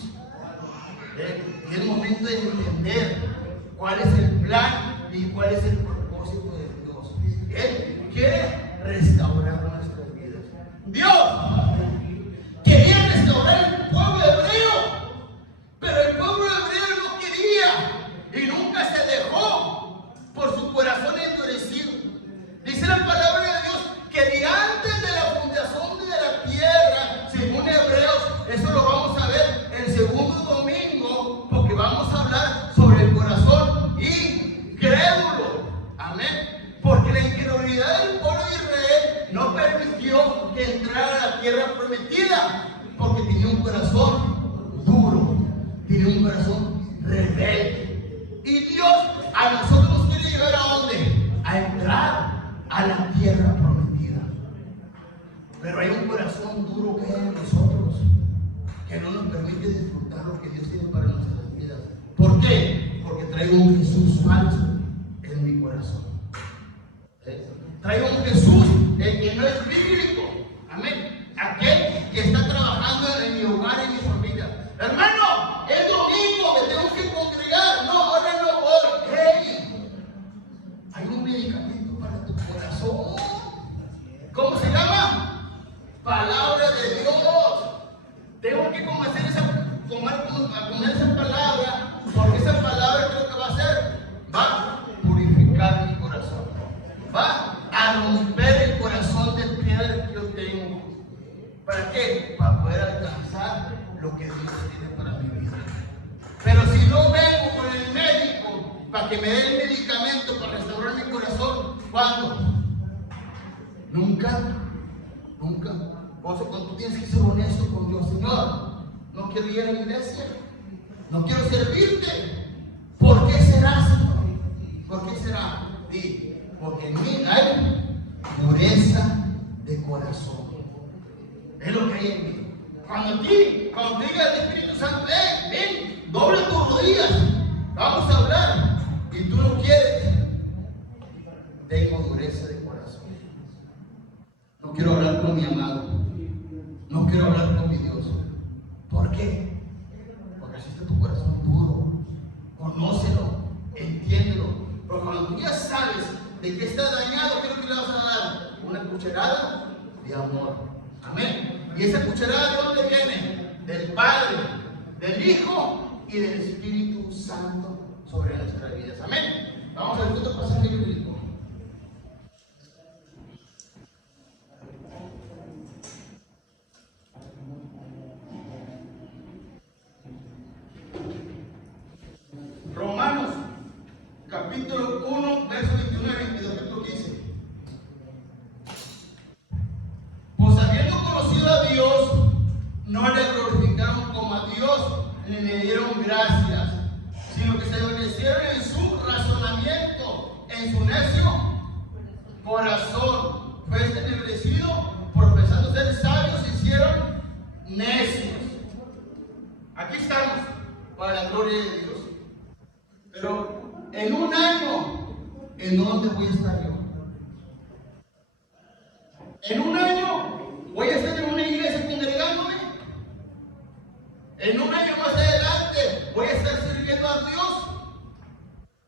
Es el momento de entender cuál es el plan y cuál es el propósito de Dios. Él quiere restaurar nuestras vidas. Dios quería restaurar el pueblo hebreo, pero el pueblo hebreo no quería y nunca se dejó por su corazón endurecido. Dice la palabra de Dios que de antes de la fundación de la tierra, según Hebreos, eso lo vamos a ver el segundo domingo, porque vamos a hablar sobre el corazón incrédulo. Amén. Porque la incredulidad del pueblo de Israel no permitió que entrara a la tierra prometida, porque tenía un corazón duro, tenía un corazón rebelde. Y Dios a nosotros nos quiere llevar ¿a dónde? A entrar a la tierra prometida. Pero hay un corazón duro que hay en nosotros, que no nos permite disfrutar lo que Dios tiene para nuestras vidas. ¿Por qué? Porque traigo un Jesús falso en mi corazón. Traigo un Jesús el que no es bíblico. Amén. Aquel que está trabajando en mi hogar y en mi familia. Hermano, es domingo, me tengo que congregar. No, ahora no voy. Hey, hay un medicamento para tu corazón. ¿Cómo se llama? Palabra de Dios. Tengo que comer esa palabra, porque esa palabra, ¿qué es lo que va a hacer? Va a purificar mi corazón. Va a romper el corazón de piedra que yo tengo. ¿Para qué? Para poder alcanzar lo que Dios tiene para mi vida. Pero si no vengo con el médico para que me dé el medicamento para restaurar mi corazón, ¿cuándo? Nunca. Por eso cuando tú tienes que ser honesto con Dios, Señor, no quiero ir a la iglesia, no quiero servirte. ¿Por qué será, Señor? ¿Por qué será? Sí, porque en mí hay dureza de corazón. Es lo que hay en mí. Cuando diga el Espíritu Santo, ven, dobla tus rodillas, vamos a hablar, y tú no quieres, tengo dureza de corazón. No quiero hablar con mi amado, no quiero hablar con mi Dios. ¿Por qué? Porque así está tu corazón duro. Conócelo, entiéndelo. Pero cuando tú ya sabes de que está dañado, ¿qué es lo que le vas a dar? Una cucharada de amor. Amén. ¿Y esa cucharada de dónde viene? Del Padre, del Hijo y del Espíritu Santo sobre nuestras vidas. Amén. Vamos al segundo pasaje bíblico. Romanos, capítulo 1, versos 21 y 22, que tú dices. Pues habiendo conocido a Dios, no le glorificaron como a Dios, ni le dieron gracias, sino que se envanecieron en su razonamiento, en su necio corazón fue entenebrecido, profesando ser sabios, se hicieron necios. Aquí estamos, para la gloria de Dios. Pero en un año, ¿en dónde voy a estar yo? En un año, ¿voy a estar en una iglesia congregándome? En un año más adelante, ¿voy a estar sirviendo a Dios?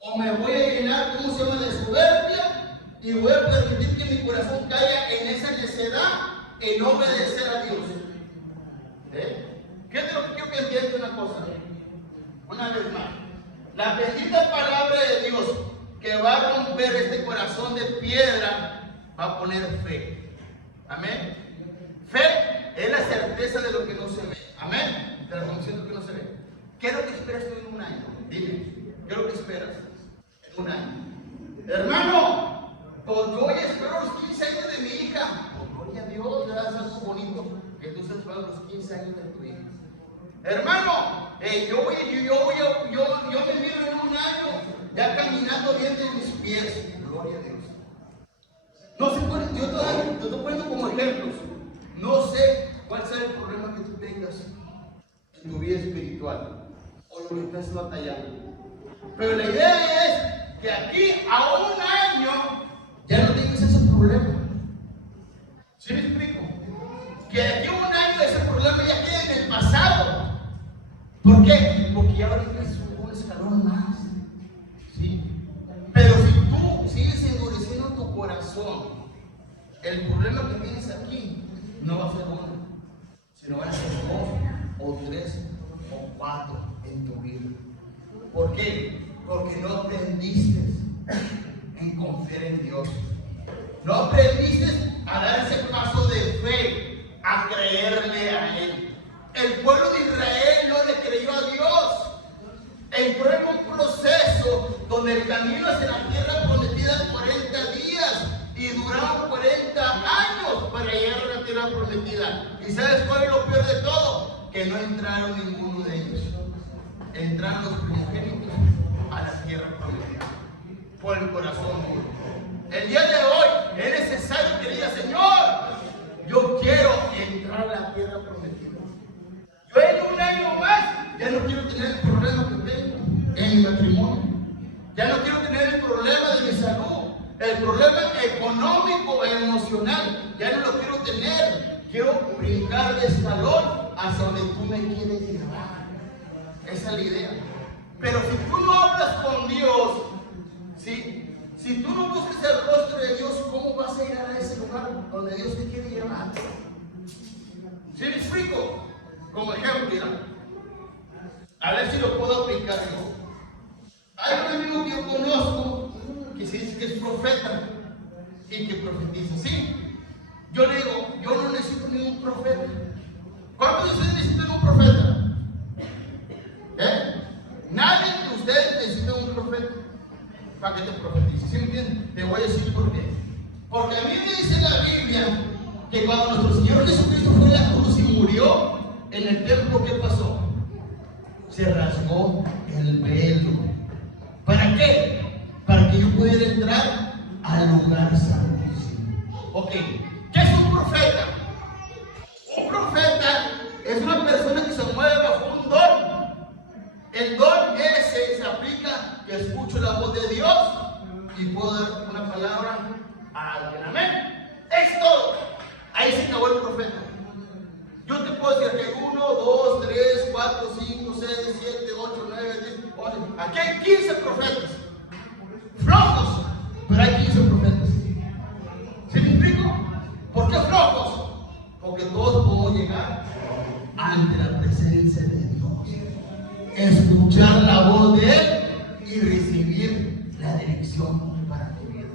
¿O me voy a llenar, ¿cómo se llama?, de soberbia? Y voy a permitir que mi corazón caiga en esa necedad en obedecer a Dios. ¿Qué es lo que quiero que entiendas una cosa? Una vez más, la bendita palabra de Dios que va a romper este corazón de piedra va a poner fe. Amén. Fe es la certeza de lo que no se ve. Amén. De la convicción de lo que no se ve. ¿Qué es lo que esperas tú en un año? Dime, ¿qué es lo que esperas en un año? Hermano, pues yo ya espero los 15 años de mi hija. Pues gloria a Dios, ya es algo bonito que tú estés esperando los 15 años de tu hija. Hermano, yo me miro en un año ya caminando bien de mis pies. Gloria a Dios. No se puede, yo te estoy poniendo como ejemplos. No sé cuál sea el problema que tú tengas en tu vida espiritual o lo que estás batallando. Pero la idea es que aquí a un año ya no tengas ese problema. ¿Sí me explico? Que de aquí a un año ese problema ya quede en el pasado. ¿Por qué? Porque ya ahorita es un escalón más. ¿Sí? Pero si tú sigues endureciendo tu corazón, el problema que tienes aquí no va a ser uno, sino van a ser 2 o 3 o 4 en tu vida. ¿Por qué? Porque no aprendiste en confiar en Dios. No aprendiste a dar ese paso de fe, a creerle a Él. El pueblo de Israel no le creyó a Dios. Entró en un proceso donde el camino hacia la tierra prometida 40 días y duraron 40 años para llegar a la tierra prometida. ¿Y sabes cuál es lo peor de todo? Que no entraron ninguno de ellos. Entraron los primogénitos a la tierra prometida por el corazón duro. El día de hoy es necesario que diga: Señor, yo quiero entrar a la tierra prometida. Yo en un año más ya no quiero tener el problema que tengo en mi matrimonio. Ya no quiero tener el problema de mi salud, el problema económico e emocional. Ya no lo quiero tener. Quiero brincar de escalón hacia donde tú me quieres llevar. Esa es la idea. Pero si tú no hablas con Dios, ¿sí? Si tú no buscas el rostro de Dios, ¿cómo vas a ir a ese lugar donde Dios te quiere llevar? ¿Sí me explico? Como ejemplo, mira, a ver si lo puedo aplicar yo. Hay un amigo que yo conozco que se dice que es profeta y que profetiza. Sí, yo le digo, yo no necesito ningún profeta. ¿Cuántos de ustedes necesitan un profeta? Nadie de ustedes necesita un profeta para que te profetice. ¿Sí me entienden? Te voy a decir por qué. Porque a mí me dice la Biblia que cuando nuestro Señor Jesucristo fue a la cruz y murió en el templo, ¿qué pasó? Se rasgó el velo. ¿Para qué? Para que yo pudiera entrar al lugar santísimo. Ok, ¿qué es un profeta? Un profeta es una persona que se mueve bajo un don. El don ese se aplica que escucho la voz de Dios y puedo dar una palabra a alguien. Amén. Es todo. Ahí se acabó el profeta. Yo te puedo decir que hay 1, 2, 3, 4, 5, 6, 7, 8, 9, 10, 11. Aquí hay 15 profetas. Flojos, pero hay 15 profetas. ¿Sí me explico? ¿Por qué flojos? Porque todos podemos llegar ante la presencia de Dios, escuchar la voz de Él y recibir la dirección para tu vida.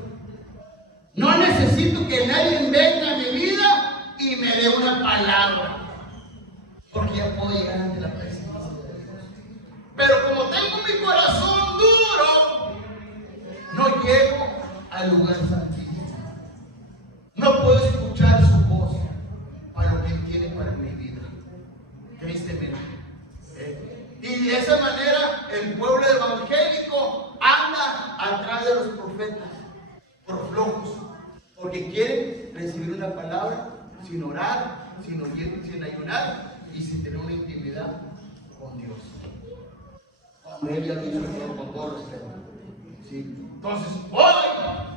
No necesito que nadie venga a mi vida y me dé una palabra, porque ya puedo llegar ante la presencia de Dios. Pero como tengo mi corazón duro, no llego al lugar santísimo. No puedo escuchar su voz para lo que Él tiene para mi vida, tristemente. Y de esa manera el pueblo evangélico anda atrás de los profetas por flojos. porque quieren recibir una palabra sin orar, sin ayunar y sin tener una intimidad con Dios. Cuando Él ya hizo todo con todo respeto. ¿Sí? Entonces, hoy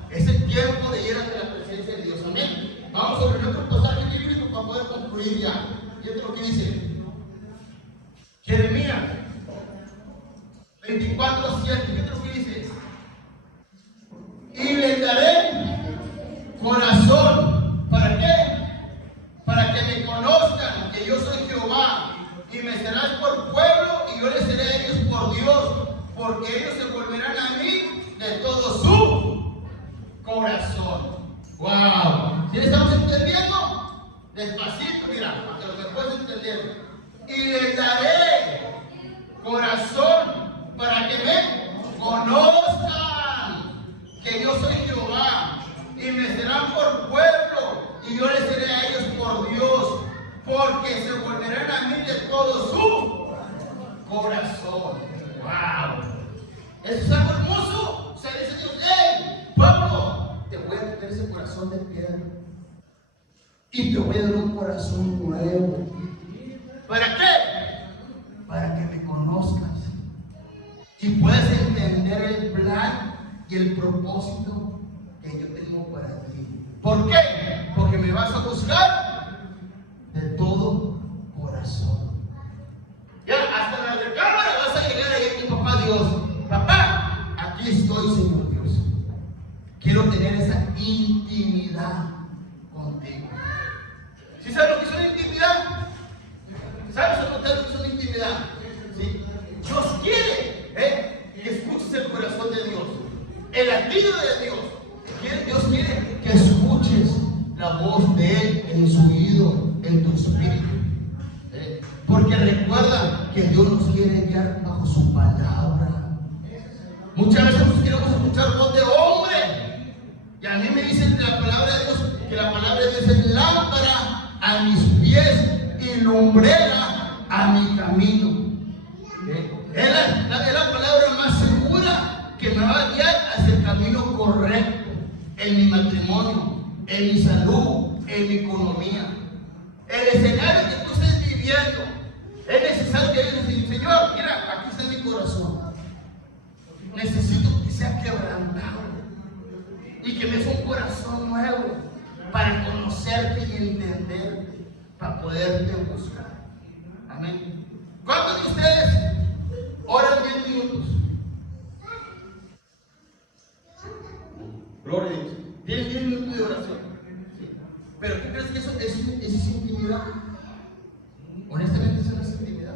es el tiempo de ir ante la presencia de Dios. Amén. Vamos a ver otro pasaje bíblico para poder concluir ya. Fíjate lo que dice Jeremías 24:7. Fíjate lo que dice. Y le daré corazón. ¿Para qué? Para que me conozcan que yo soy Jehová. Y me serás por pueblo y yo les seré a ellos por Dios. Porque ellos se volverán a mí de todo su corazón. ¡Wow! ¿Sí le estamos entendiendo? Despacito, mira, para que lo que puedas entender. Y les daré corazón para que me conozcan que yo soy Jehová. Y me serán por pueblo y yo les seré a ellos por Dios. Porque se volverán a mí de todo su corazón. ¡Wow! Eso es algo hermoso. O sea, dice Dios, ¡hey, Pablo! Te voy a quitar ese corazón de piedra y te voy a dar un corazón nuevo. ¿Para qué? Para que me conozcas y puedas entender el plan y el propósito que yo tengo para ti. ¿Por qué? Porque me vas a buscar de todo corazón. Ya hasta la recámara vas a llegar ahí con papá Dios. Papá, aquí estoy, Señor Dios. Quiero tener esa intimidad contigo. ¿Sí sabes lo que es una intimidad? ¿Sabes o no sabes lo que es una intimidad? ¿Sí? Dios quiere que escuches el corazón de Dios, el latido de Dios. Dios quiere que escuches la voz de Él en su oído, en tu espíritu. Porque recuerda que Dios nos quiere guiar bajo su palabra. Muchas veces nos queremos escuchar voz de hombre. Y a mí me dicen la palabra de Dios, que la palabra de Dios es lámpara a mis pies y lumbrera a mi camino. Es la palabra más segura que me va a guiar hacia el camino correcto en mi matrimonio, en mi salud, en mi economía. El escenario que tú estés viviendo, es necesario que ellos digan, Señor, mira, aquí está mi corazón. Necesito que sea quebrantado y que me des un corazón nuevo para conocerte y entenderte, para poderte buscar. Amén. ¿Cuántos de ustedes oran 10 minutos? Gloria a Dios. Tienen 10 minutos de oración. Sí. Pero ¿tú crees que eso es intimidad? Honestamente, eso no es intimidad.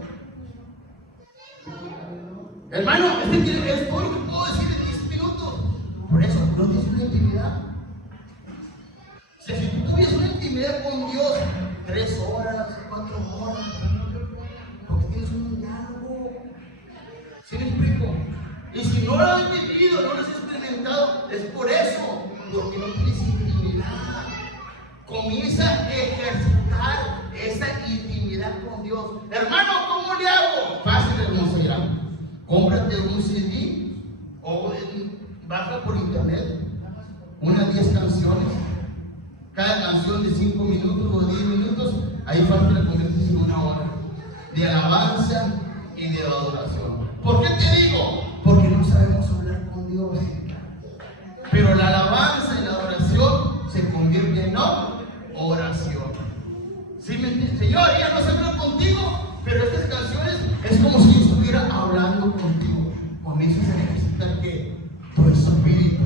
Hermano, es todo lo que puedo decir en 10 minutos. Por eso, no tienes una intimidad. O sea, si tú tuvieras una intimidad con Dios, 3 horas, 4 horas, porque tienes un diálogo. ¿Sí me explico? Y si no lo has vivido, no lo has experimentado, es por eso, porque no tienes intimidad. Comienza a ejercitar esa intimidad con Dios. Hermano, ¿cómo le hago? Fácil, hermoso, ya. Cómprate un CD o baja por internet unas 10 canciones. Cada canción de 5 minutos o 10 minutos, ahí fácil la conviertes en 1 hora de alabanza y de adoración. ¿Por qué te digo? Porque no sabemos hablar con Dios. Pero la alabanza y la adoración se convierte en oración. ¿Sí me entiendes? Señor, ya no se habla contigo, pero estas canciones es como si yo estuviera hablando contigo. Comienzas a ejercitar que tu espíritu.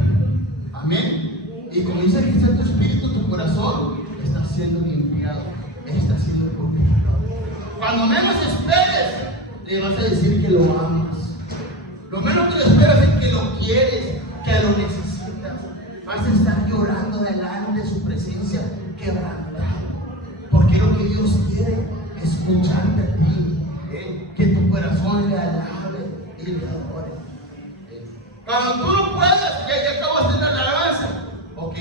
Amén. Y comienza a ejercitar tu espíritu, tu corazón está siendo limpiado, está siendo purificado. Cuando menos esperes, le vas a decir que lo amas. Lo menos que lo esperas es que lo quieres, que lo necesitas. Vas a estar llorando delante de su presencia, quebrantado. Porque lo que Dios quiere es escucharte a ti, que tu corazón le alabe y le adore. Cuando tú no puedas, ya acabas de dar la alabanza. Ok,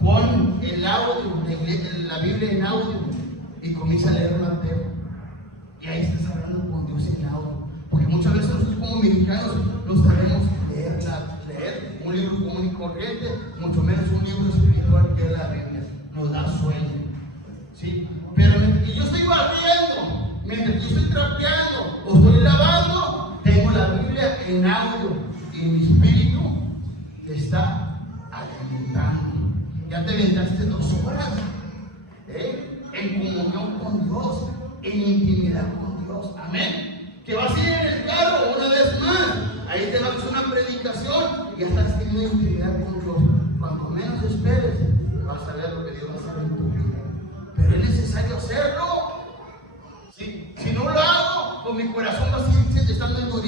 pon el audio, la Biblia en audio y comienza a leer Mateo. Y ahí estás hablando con Dios en audio. Porque muchas veces nosotros como mexicanos no sabemos leer un libro común y corriente, mucho menos un libro espiritual que es la Biblia. Nos da sueño. ¿Sí? Pero mientras que yo estoy barriendo, mientras que yo estoy trapeando o estoy lavando, tengo la Biblia en audio y mi espíritu te está alimentando. Ya te aventaste 2 horas en comunión con Dios, en intimidad con Dios. Amén. Que vas a ir en el carro una vez más. Ahí te vas a hacer una predicación y ya estás teniendo intimidad con Dios. Cuanto menos esperes, vas a ver lo que Dios va a hacer en tu vida. Pero es necesario hacerlo. Si no lo hago, pues mi corazón va a seguir estando endurecido.